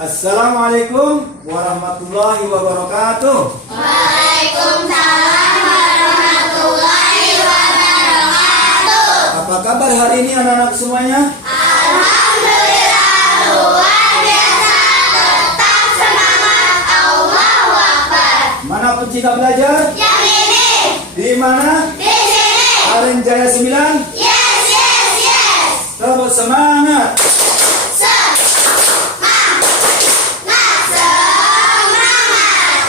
Assalamualaikum warahmatullahi wabarakatuh. Waalaikumsalam warahmatullahi wabarakatuh. Apa kabar hari ini anak-anak semuanya? Alhamdulillah luar biasa, tetap semangat. Allahu Akbar. Mana pencika belajar? Yang ini, Di mana? di sini. Aren Jaya 9. Yes, yes, yes. Terus semangat. Semangat.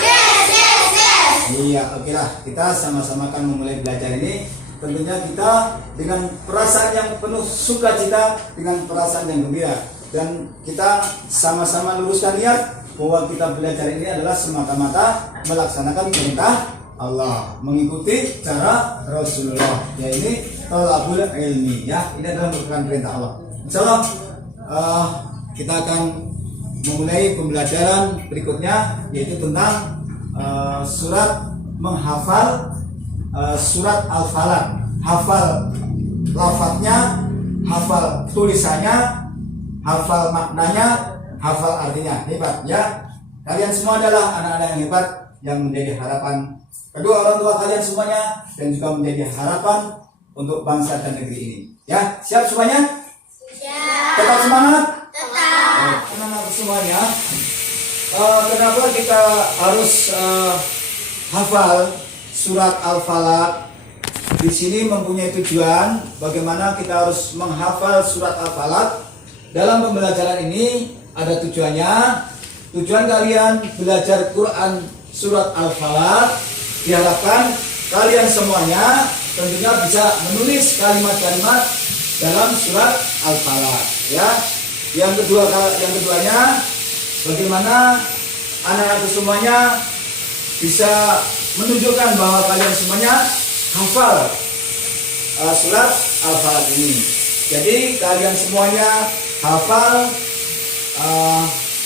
Yes, yes, yes. Iya, oke lah. Kita sama-sama akan memulai belajar ini. Tentunya kita dengan perasaan yang penuh sukacita, dengan perasaan yang gembira, dan kita sama-sama luruskan niat bahwa kita belajar ini adalah semata-mata melaksanakan perintah Allah, mengikuti cara Rasulullah. Ya, ini thalabul ilmi, ya. Ini adalah merupakan perintah Allah. Insyaallah kita akan memulai pembelajaran berikutnya, yaitu tentang surat menghafal surat Al-Falaq. Hafal lafadznya, hafal tulisannya, hafal maknanya, hafal artinya. Hebat ya. Kalian semua adalah anak-anak yang hebat, yang menjadi harapan kedua orang tua kalian semuanya, dan juga menjadi harapan untuk bangsa dan negeri ini. Ya, siap semuanya? Siap. Tetap semangat. Tetap. Anak-anak semuanya, kenapa kita harus hafal surat Al-Falaq? Di sini mempunyai tujuan bagaimana kita harus menghafal surat Al-Falaq. Dalam pembelajaran ini ada tujuannya. Tujuan kalian belajar Quran surat Al-Falaq, diharapkan kalian semuanya tentunya bisa menulis kalimat-kalimat dalam surat Al-Falaq. Ya. Yang keduanya, bagaimana anak-anak semuanya bisa menunjukkan bahwa kalian semuanya hafal surat Al-Falaq ini. Jadi kalian semuanya hafal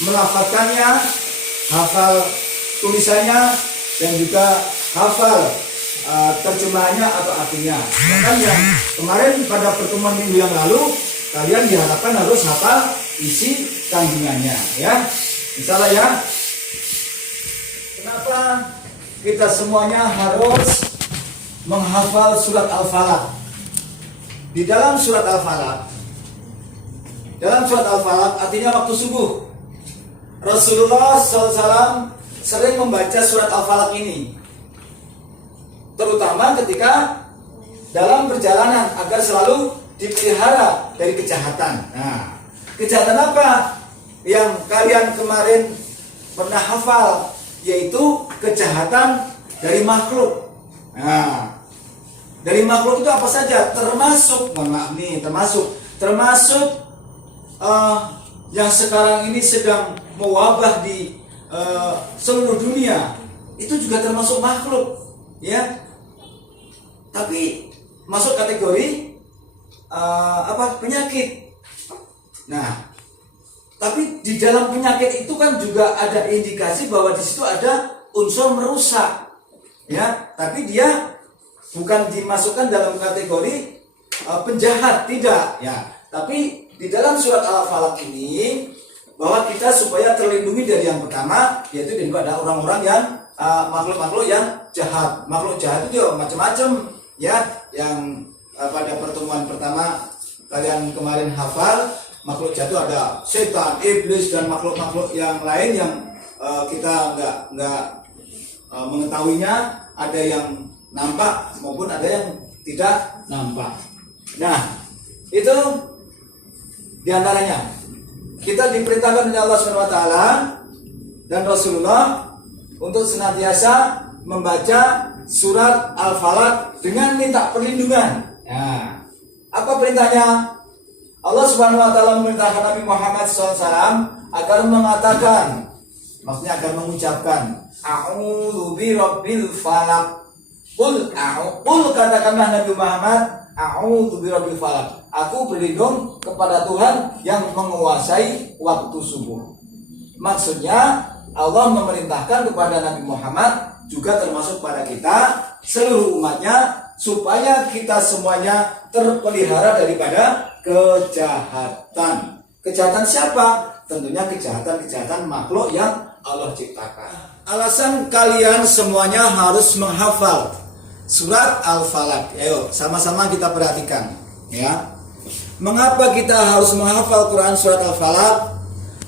melafadzkannya, hafal tulisannya, dan juga hafal terjemahannya atau artinya. Bahkan yang kemarin pada pertemuan minggu yang lalu, kalian diharapkan harus hafal isi kandungannya, ya. Insyaallah ya. Kenapa kita semuanya harus menghafal surat Al-Falaq? Di dalam surat Al-Falaq, artinya waktu subuh, Rasulullah SAW sering membaca surat Al-Falaq ini, terutama ketika dalam perjalanan, agar selalu dipelihara dari kejahatan. Nah, kejahatan apa yang kalian kemarin pernah hafal? Yaitu kejahatan dari makhluk. Nah, dari makhluk itu apa saja? Termasuk, termasuk yang sekarang ini sedang mewabah di seluruh dunia. Itu juga termasuk makhluk, ya. Tapi masuk kategori penyakit. Nah, tapi di dalam penyakit itu kan juga ada indikasi bahwa di situ ada unsur merusak, ya. Tapi dia bukan dimasukkan dalam kategori penjahat, tidak, ya. Tapi di dalam surat Al-Falaq ini, bahwa kita supaya terlindungi dari yang pertama, yaitu daripada orang-orang yang makhluk-makhluk yang jahat. Makhluk jahat itu macam-macam, ya. Yang pada pertemuan pertama kalian kemarin hafal, makhluk jahat itu ada setan, iblis, dan makhluk-makhluk yang lain yang kita nggak mengetahuinya. Ada yang nampak maupun ada yang tidak nampak. Nah, itu diantaranya kita diperintahkan oleh Allah SWT dan Rasulullah untuk senantiasa membaca surat Al-Falaq dengan minta perlindungan. Nah, apa perintahnya? Allah Subhanahu wa taala memerintahkan Nabi Muhammad SAW agar mengatakan, maksudnya agar mengucapkan, a'udzu birabbil falaq. Qul katakanlah Nabi Muhammad, a'udzu birabbil falaq. Aku berlindung kepada Tuhan yang menguasai waktu subuh. Maksudnya Allah memerintahkan kepada Nabi Muhammad, juga termasuk pada kita seluruh umatnya, supaya kita semuanya terpelihara daripada kejahatan. Kejahatan siapa? Tentunya kejahatan-kejahatan makhluk yang Allah ciptakan. Alasan kalian semuanya harus menghafal surat Al-Falaq. Ayo, sama-sama kita perhatikan, ya. Mengapa kita harus menghafal Quran surat Al-Falaq?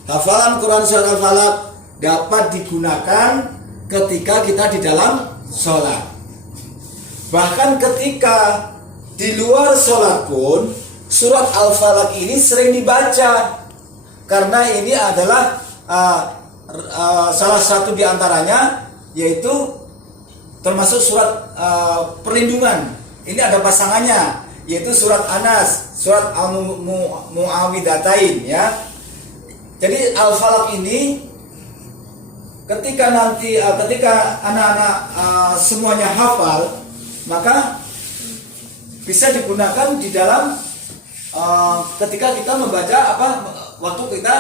Hafalan Quran surat Al-Falaq dapat digunakan ketika kita di dalam sholat. Bahkan ketika di luar sholat pun surat Al-Falaq ini sering dibaca, karena ini adalah salah satu di antaranya, yaitu termasuk surat perlindungan. Ini ada pasangannya, yaitu surat Anas, surat Al-Mu'awwidhatain, ya. Jadi Al-Falaq ini ketika anak-anak semuanya hafal, maka bisa digunakan di dalam ketika kita membaca waktu kita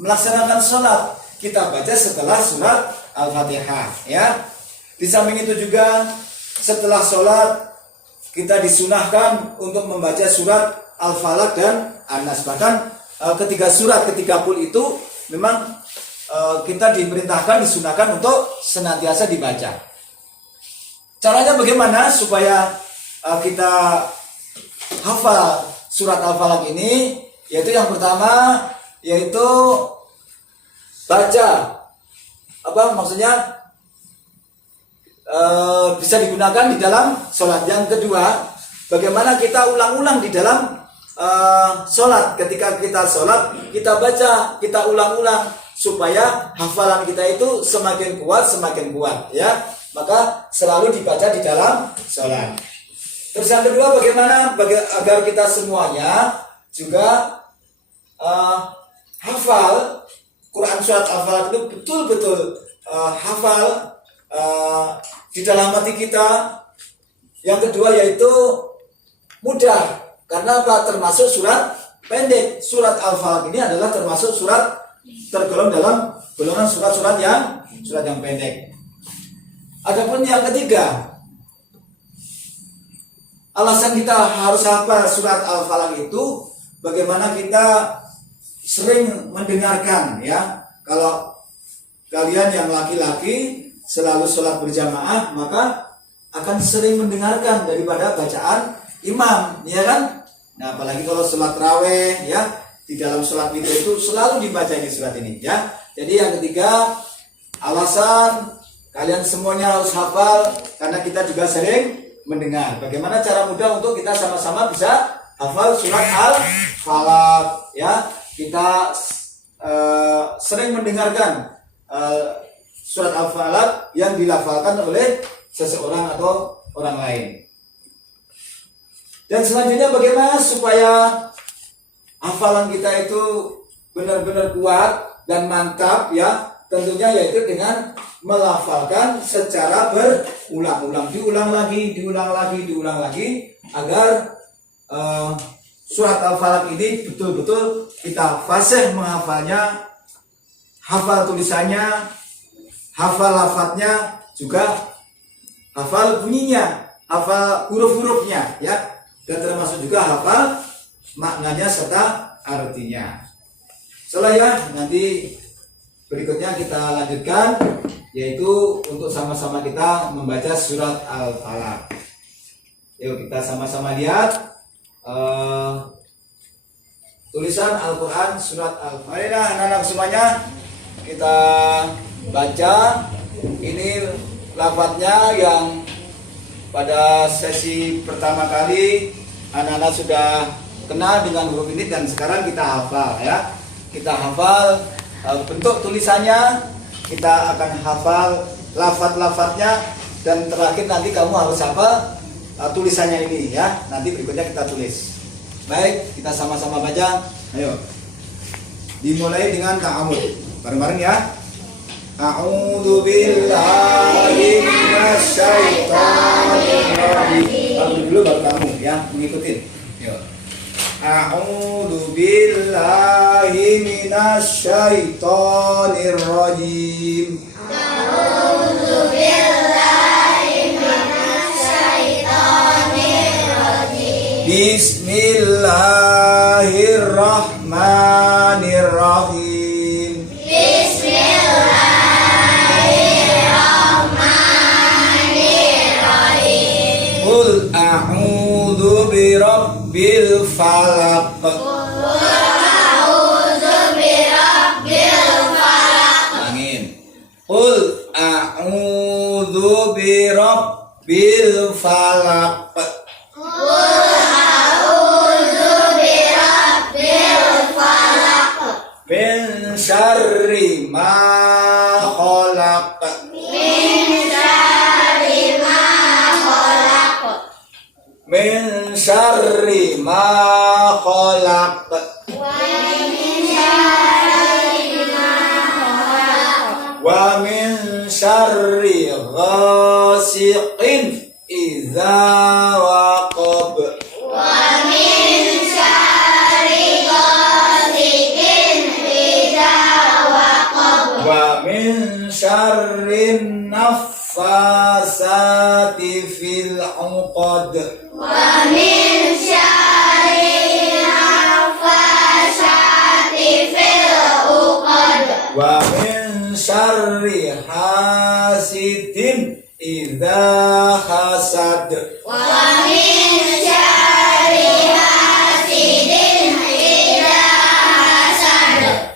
melaksanakan sholat, kita baca setelah surat Al-Fatihah, ya. Di samping itu juga setelah sholat kita disunahkan untuk membaca surat Al-Falaq dan An-Nas. Bahkan ketiga pun itu memang kita diperintahkan, disunahkan untuk senantiasa dibaca. Caranya bagaimana supaya kita hafal surat Al-Falaq ini? Yaitu yang pertama, yaitu baca. Maksudnya bisa digunakan di dalam sholat. Yang kedua, bagaimana kita ulang-ulang di dalam sholat. Ketika kita sholat, kita baca, kita ulang-ulang supaya hafalan kita itu semakin kuat, ya. Maka selalu dibaca di dalam sholat. Terus yang kedua, bagaimana agar kita semuanya juga hafal Quran surat Al-Falaq itu betul-betul hafal di dalam hati kita. Yang kedua yaitu mudah, karena termasuk surat pendek. Surat Al-Falaq ini adalah termasuk surat tergolong dalam golongan surat-surat yang pendek. Adapun yang ketiga, alasan kita harus hafal surat Al-Falaq itu bagaimana kita sering mendengarkan, ya. Kalau kalian yang laki-laki selalu sholat berjamaah, maka akan sering mendengarkan daripada bacaan imam, ya kan? Nah, apalagi kalau sholat raweh, ya, di dalam sholat itu selalu dibaca ini surat ini, ya. Jadi yang ketiga, alasan kalian semuanya harus hafal karena kita juga sering mendengar. Bagaimana cara mudah untuk kita sama-sama bisa hafal surat Al-Falaq, ya. Kita sering mendengarkan surat Al-Falaq yang dilafalkan oleh seseorang atau orang lain. Dan selanjutnya bagaimana supaya hafalan kita itu benar-benar kuat dan mantap, ya. Tentunya yaitu dengan melafalkan secara berulang-ulang, diulang lagi agar surat Al-Falaq ini betul-betul kita fasih menghafalnya, hafal tulisannya, hafal lafadznya, juga hafal bunyinya, hafal huruf-hurufnya, ya. Dan termasuk juga hafal maknanya serta artinya. Setelah nanti berikutnya kita lanjutkan, yaitu untuk sama-sama kita membaca surat Al-Falaq. Yuk kita sama-sama lihat tulisan Al-Quran surat Al-Falaq. Marilah anak-anak semuanya kita baca. Ini lafadznya yang pada sesi pertama kali anak-anak sudah kenal dengan huruf ini, dan sekarang kita hafal, ya. Kita hafal bentuk tulisannya, kita akan hafal lafadz-lafadznya, dan terakhir nanti kamu harus hafal tulisannya ini, ya. Nanti berikutnya kita tulis. Baik, kita sama-sama baca. Ayo. Dimulai dengan ta'awudz. Bareng-bareng, ya. A'udzu billahi minasyaitonir rajim. Kamu dulu baru kamu, ya, mengikutin. Yuk. A'udzu billahi minasyaitonir rajim. A'udzu billahi minasyaitonir rajim. Bismillahirrahmanirrahim. falaq. Angin. Qul a'udzu birabbil falaq. Min syarri ma khalaq. Min syarri ma khalaq. Wa min syarri ghasiqin idza waqab. Wa min syarrin naffasati fil 'uqad. Wa min syarri hasidin idza hasad.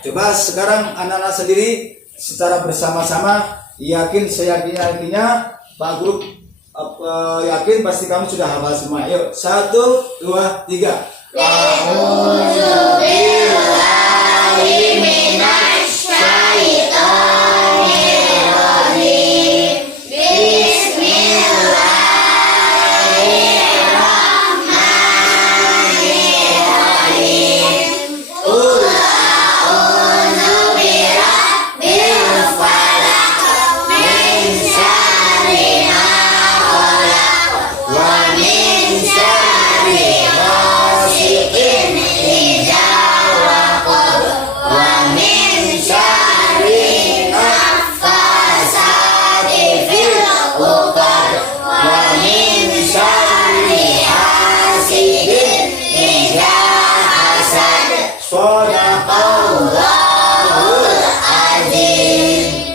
Coba sekarang anak-anak sendiri secara bersama-sama yakin seyakin-yakinnya Pak Guru yakin pasti kamu sudah hafal semua. Yuk 1, 2, 3.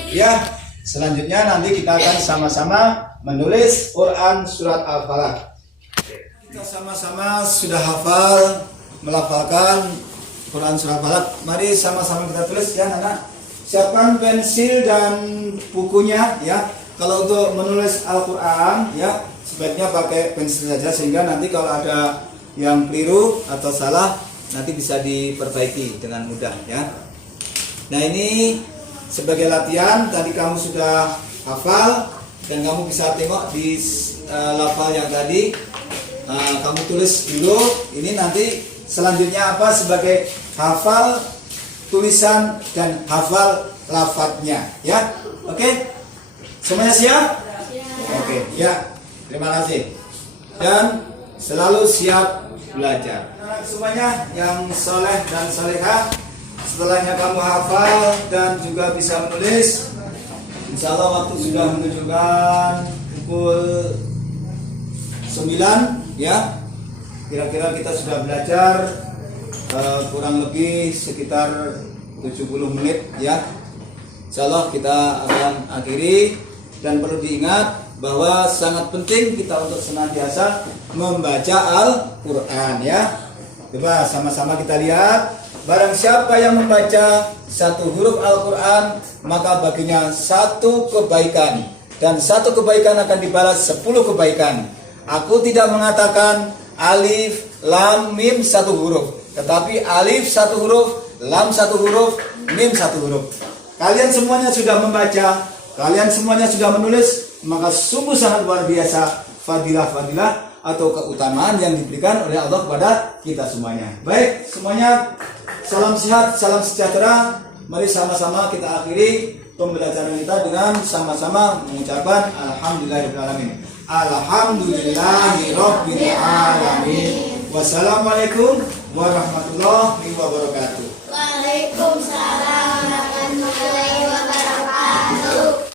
Ya, selanjutnya nanti kita akan sama-sama menulis Quran surat Al-Falaq. Kita sama-sama sudah hafal, melafalkan Quran surat Al-Falaq. Mari sama-sama kita tulis ya, anak. Siapkan pensil dan bukunya ya. Kalau untuk menulis Al-Quran ya, sebaiknya pakai pensil saja sehingga nanti kalau ada yang keliru atau salah nanti bisa diperbaiki dengan mudah ya. Nah, ini sebagai latihan, tadi kamu sudah hafal dan kamu bisa tengok di lafal yang tadi. Kamu tulis dulu. Ini nanti selanjutnya apa sebagai hafal tulisan dan hafal lafadznya ya. Oke? Semuanya siap? Oke, ya. Terima kasih. Dan selalu siap belajar. Semuanya yang soleh dan solehah, setelahnya kamu hafal dan juga bisa menulis, insya Allah waktu sudah menunjukkan pukul 9 ya. Kira-kira kita sudah belajar kurang lebih sekitar 70 menit ya. Insya Allah kita akan akhiri, dan perlu diingat bahwa sangat penting kita untuk senantiasa membaca Al-Quran ya. Coba sama-sama kita lihat. Barang siapa yang membaca satu huruf Al-Quran, maka baginya satu kebaikan, dan satu kebaikan akan dibalas 10 kebaikan. Aku tidak mengatakan alif, lam, mim satu huruf, tetapi alif satu huruf, lam satu huruf, mim satu huruf. Kalian semuanya sudah membaca, kalian semuanya sudah menulis, maka sungguh sangat luar biasa fadilah-fadilah atau keutamaan yang diberikan oleh Allah kepada kita semuanya. Baik, semuanya salam sehat, salam sejahtera. Mari sama-sama kita akhiri pembelajaran kita dengan sama-sama mengucapkan alhamdulillahirobbilalamin. Alhamdulillahirobbilalamin. Wassalamualaikum warahmatullahi wabarakatuh. Waalaikumsalam.